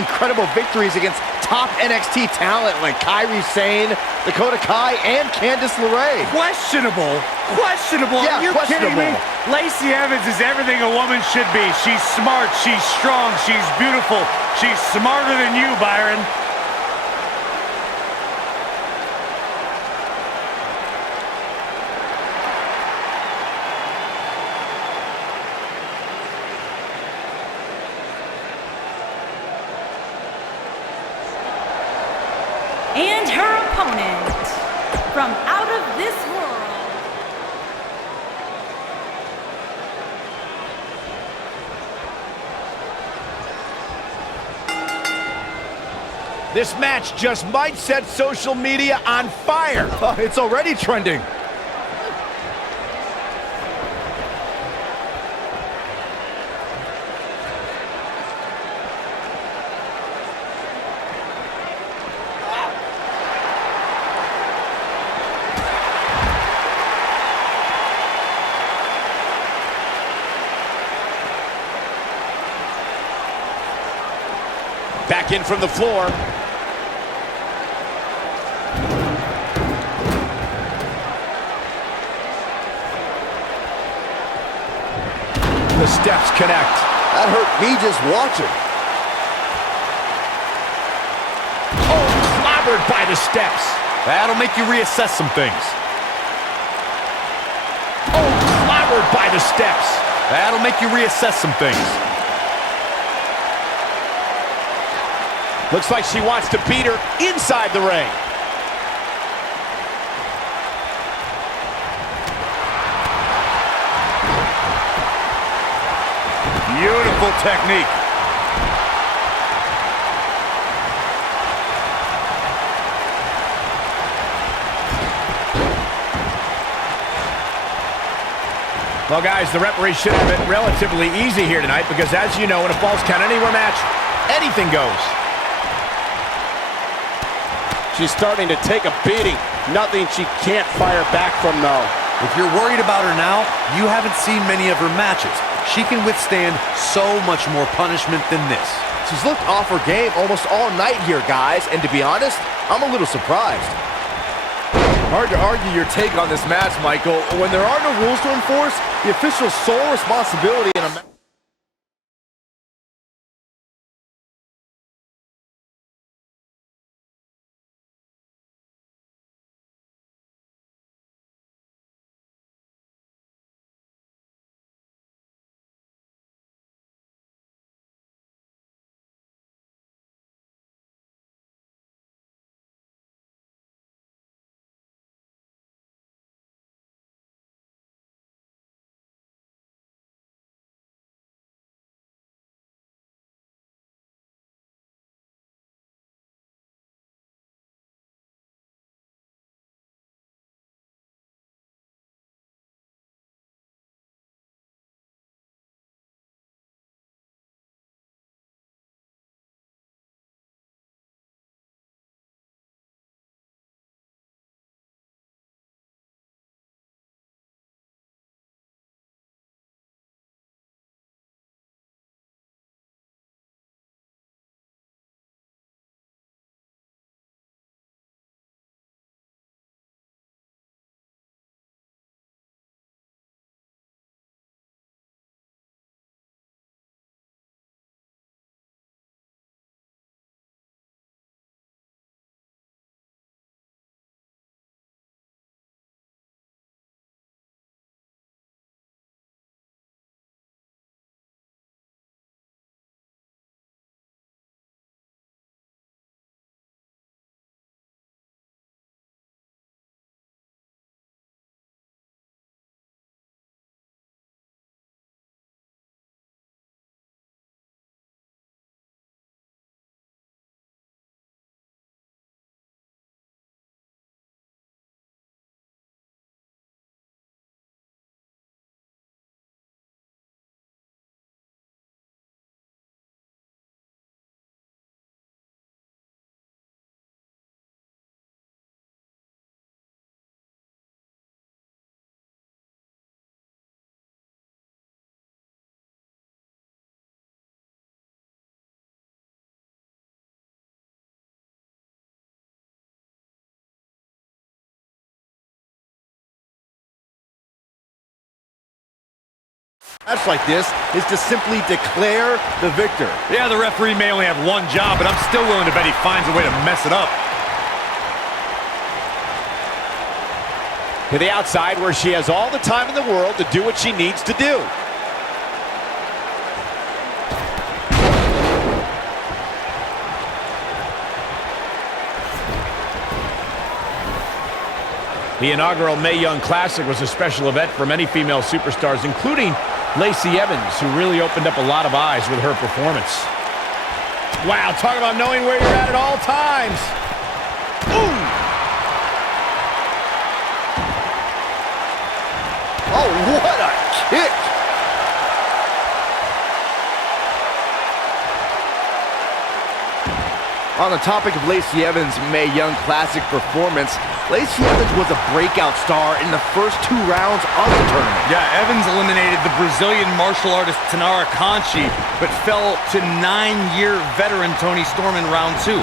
incredible victories against top NXT talent like Kairi Sane, Dakota Kai, and Candice LeRae. Questionable? Questionable? Yeah, Are you kidding me? questionable. Lacey Evans is everything a woman should be. She's smart, she's strong, she's beautiful. She's smarter than you, Byron. And her opponent, from out of this world, This match just might set social media on fire. It's already trending. Back in from the floor. The steps connect. That hurt me just watching. Oh, clobbered by the steps. That'll make you reassess some things. Oh, clobbered by the steps. That'll make you reassess some things. Looks like she wants to beat her inside the ring. Beautiful technique. Well, guys, the referee should have it relatively easy here tonight because, as you know, in a Falls Count Anywhere match, anything goes. She's starting to take a beating. Nothing she can't fire back from, though. If you're worried about her now, you haven't seen many of her matches. She can withstand so much more punishment than this. She's looked off her game almost all night here, guys, and to be honest, I'm a little surprised. Hard to argue your take on this match, Michael. When there are no rules to enforce, the official's sole responsibility in a match match like this is to simply declare the victor. Yeah, the referee may only have one job, but I'm still willing to bet he finds a way to mess it up. To the outside where she has all the time in the world to do what she needs to do. The inaugural Mae Young Classic was a special event for many female superstars, including Lacey Evans, who really opened up a lot of eyes with her performance. Wow, talk about knowing where you're at all times. Ooh! Oh, what a kick! On the topic of Lacey Evans' Mae Young Classic performance, Lacey Evans was a breakout star in the first 2 rounds of the tournament. Yeah, Evans eliminated the Brazilian martial artist Tanara Conchi, but fell to 9-year veteran Toni Storm in round 2.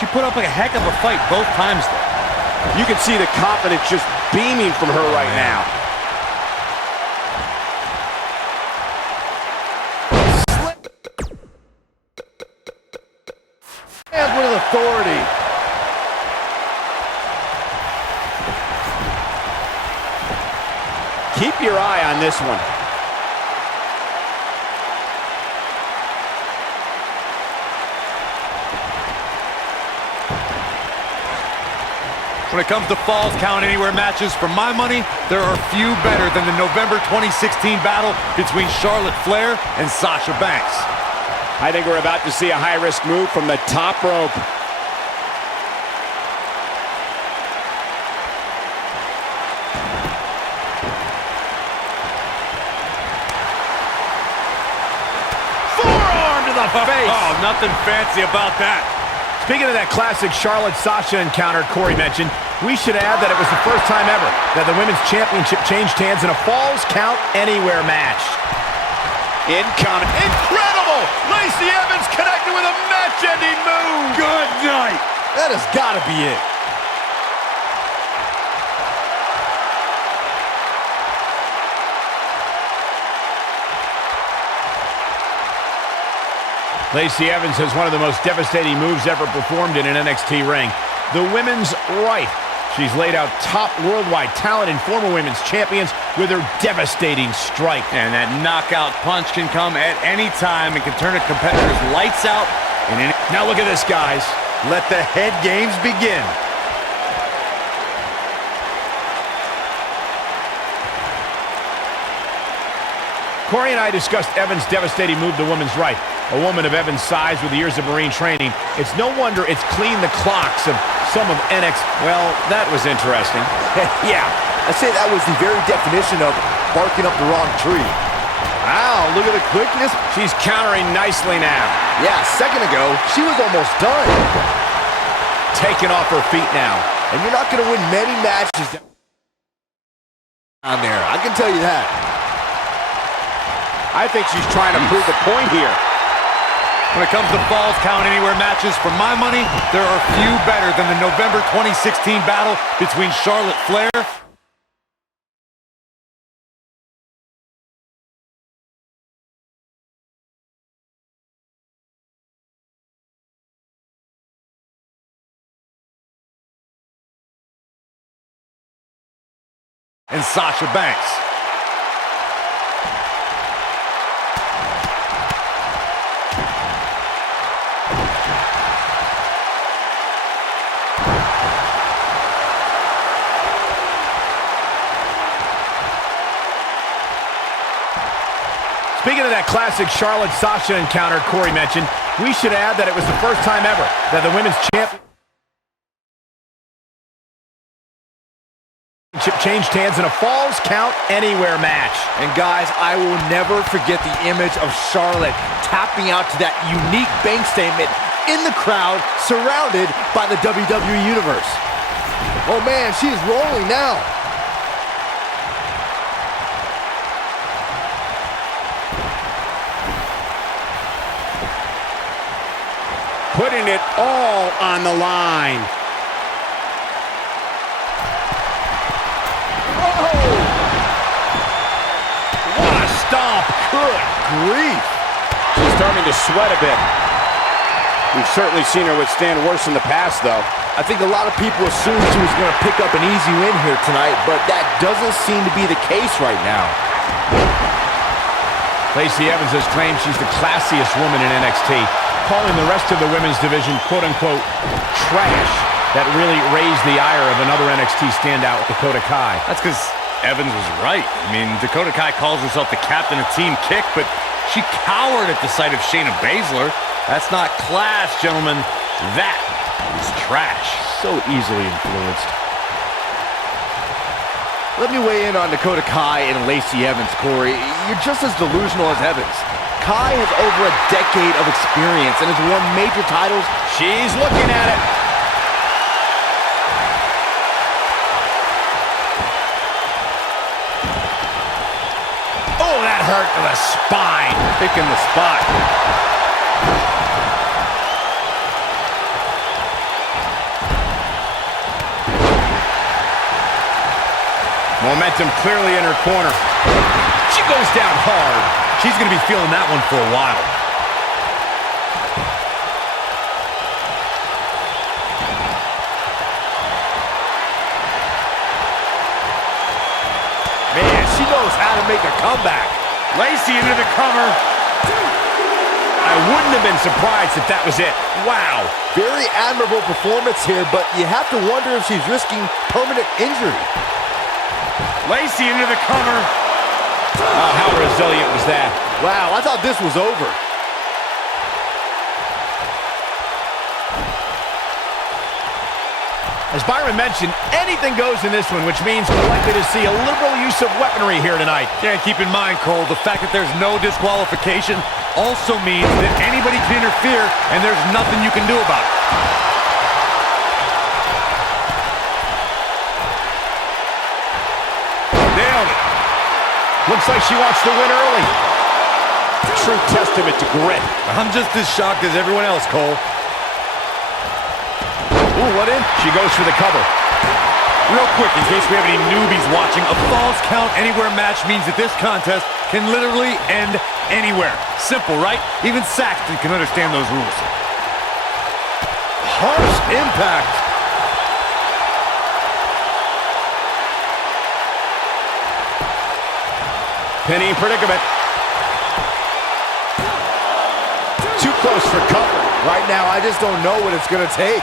She put up a heck of a fight both times, though. You can see the confidence just beaming from her right now. And with authority. Keep your eye on this one. When it comes to Falls Count Anywhere matches, for my money, there are few better than the November 2016 battle between Charlotte Flair and Sasha Banks. I think we're about to see a high-risk move from the top rope. Forearm to the face! Oh, nothing fancy about that. Speaking of that classic Charlotte-Sasha encounter Corey mentioned, we should add that it was the first time ever that the Women's Championship changed hands in a Falls Count Anywhere match. Incoming. Incredible! Lacey Evans connected with a match-ending move! Good night. That has got to be it. Lacey Evans has one of the most devastating moves ever performed in an NXT ring. The women's right. She's laid out top worldwide talent and former women's champions with her devastating strike. And that knockout punch can come at any time and can turn a competitor's lights out. Now look at this, guys. Let the head games begin. Corey and I discussed Evans' devastating move to women's right. A woman of Evans' size with years of Marine training. It's no wonder it's cleaned the clocks of some of NXT. Well, that was interesting. Yeah, I'd say that was the very definition of barking up the wrong tree. Wow, look at the quickness. She's countering nicely now. Yeah, a second ago, she was almost done. Taken off her feet now. And you're not going to win many matches down there. I can tell you that. I think she's trying to prove a point here. When it comes to Falls Count Anywhere matches, for my money, there are few better than the November 2016 battle between Charlotte Flair and Sasha Banks. Speaking of that classic Charlotte-Sasha encounter Corey mentioned, we should add that it was the first time ever that the women's championship changed hands in a Falls Count Anywhere match. And guys, I will never forget the image of Charlotte tapping out to that unique bank statement in the crowd, surrounded by the WWE Universe. Oh man, she is rolling now. Putting it all on the line. What a stomp! Good grief. She's starting to sweat a bit. We've certainly seen her withstand worse in the past, though. I think a lot of people assumed she was going to pick up an easy win here tonight, but that doesn't seem to be the case right now. Lacey Evans has claimed she's the classiest woman in NXT, calling the rest of the women's division, quote-unquote, trash. That really raised the ire of another NXT standout, Dakota Kai. That's because Evans was right. I mean, Dakota Kai calls herself the captain of Team Kick, but she cowered at the sight of Shayna Baszler. That's not class, gentlemen. That is trash. So easily influenced. Let me weigh in on Dakota Kai and Lacey Evans, Corey. You're just as delusional as Evans. Kai has over a decade of experience and has won major titles. She's looking at it. Oh, that hurt to the spine. Picking the spot. Momentum clearly in her corner. She goes down hard. She's going to be feeling that one for a while. Man, she knows how to make a comeback. Lacey into the cover. I wouldn't have been surprised if that was it. Wow. Very admirable performance here, but you have to wonder if she's risking permanent injury. Lacey into the cover. Oh, how resilient was that? Wow, I thought this was over. As Byron mentioned, anything goes in this one, which means we're likely to see a liberal use of weaponry here tonight. Yeah, keep in mind, Cole, the fact that there's no disqualification also means that anybody can interfere, and there's nothing you can do about it. Nailed it. Looks like she wants to win early. True testament to grit. I'm just as shocked as everyone else, Cole. Ooh, what in? She goes for the cover. Real quick, in case we have any newbies watching, a Falls Count Anywhere match means that this contest can literally end anywhere. Simple, right? Even Saxton can understand those rules. Harsh impact. Pinning predicament. Too close for cover. Right now, I just don't know what it's going to take.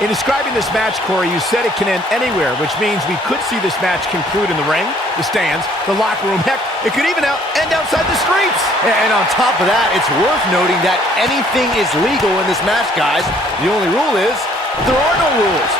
In describing this match, Corey, you said it can end anywhere, which means we could see this match conclude in the ring, the stands, the locker room. Heck, it could even end outside the streets. And on top of that, it's worth noting that anything is legal in this match, guys. The only rule is there are no rules.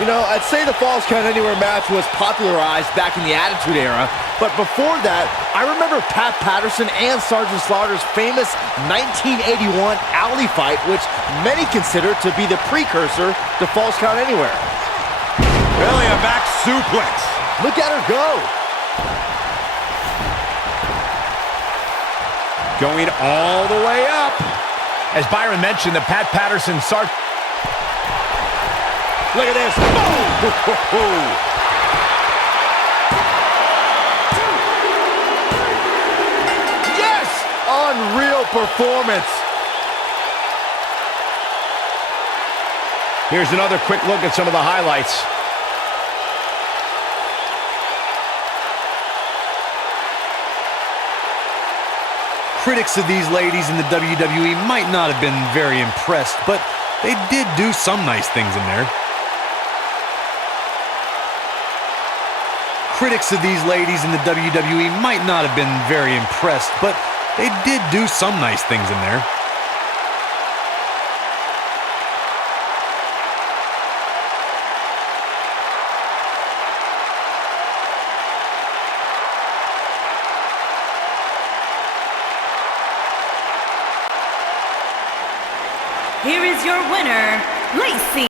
You know, I'd say the Falls Count Anywhere match was popularized back in the Attitude Era, but before that, I remember Pat Patterson and Sergeant Slaughter's famous 1981 alley fight, which many consider to be the precursor to Falls Count Anywhere. Really, a back suplex. Look at her go. Going all the way up. As Byron mentioned, the Pat Patterson Sergeant... Look at this. Boom! Yes! Unreal performance. Here's another quick look at some of the highlights. Critics of these ladies in the WWE might not have been very impressed, but they did do some nice things in there. Critics of these ladies in the WWE might not have been very impressed, but they did do some nice things in there. Here is your winner,